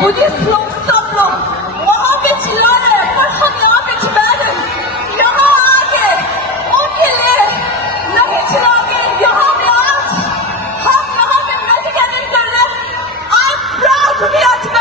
Buddhist लोग सब लोग वहाँ पे चिल्ला रहे हैं, पर हम यहाँ पे बैठे यहाँ आके उनके लिए नहीं चिल्लाएंगे। यहाँ पे आज हम यहाँ पे मेडिटेशन कर रहे हैं। I'm proud to be a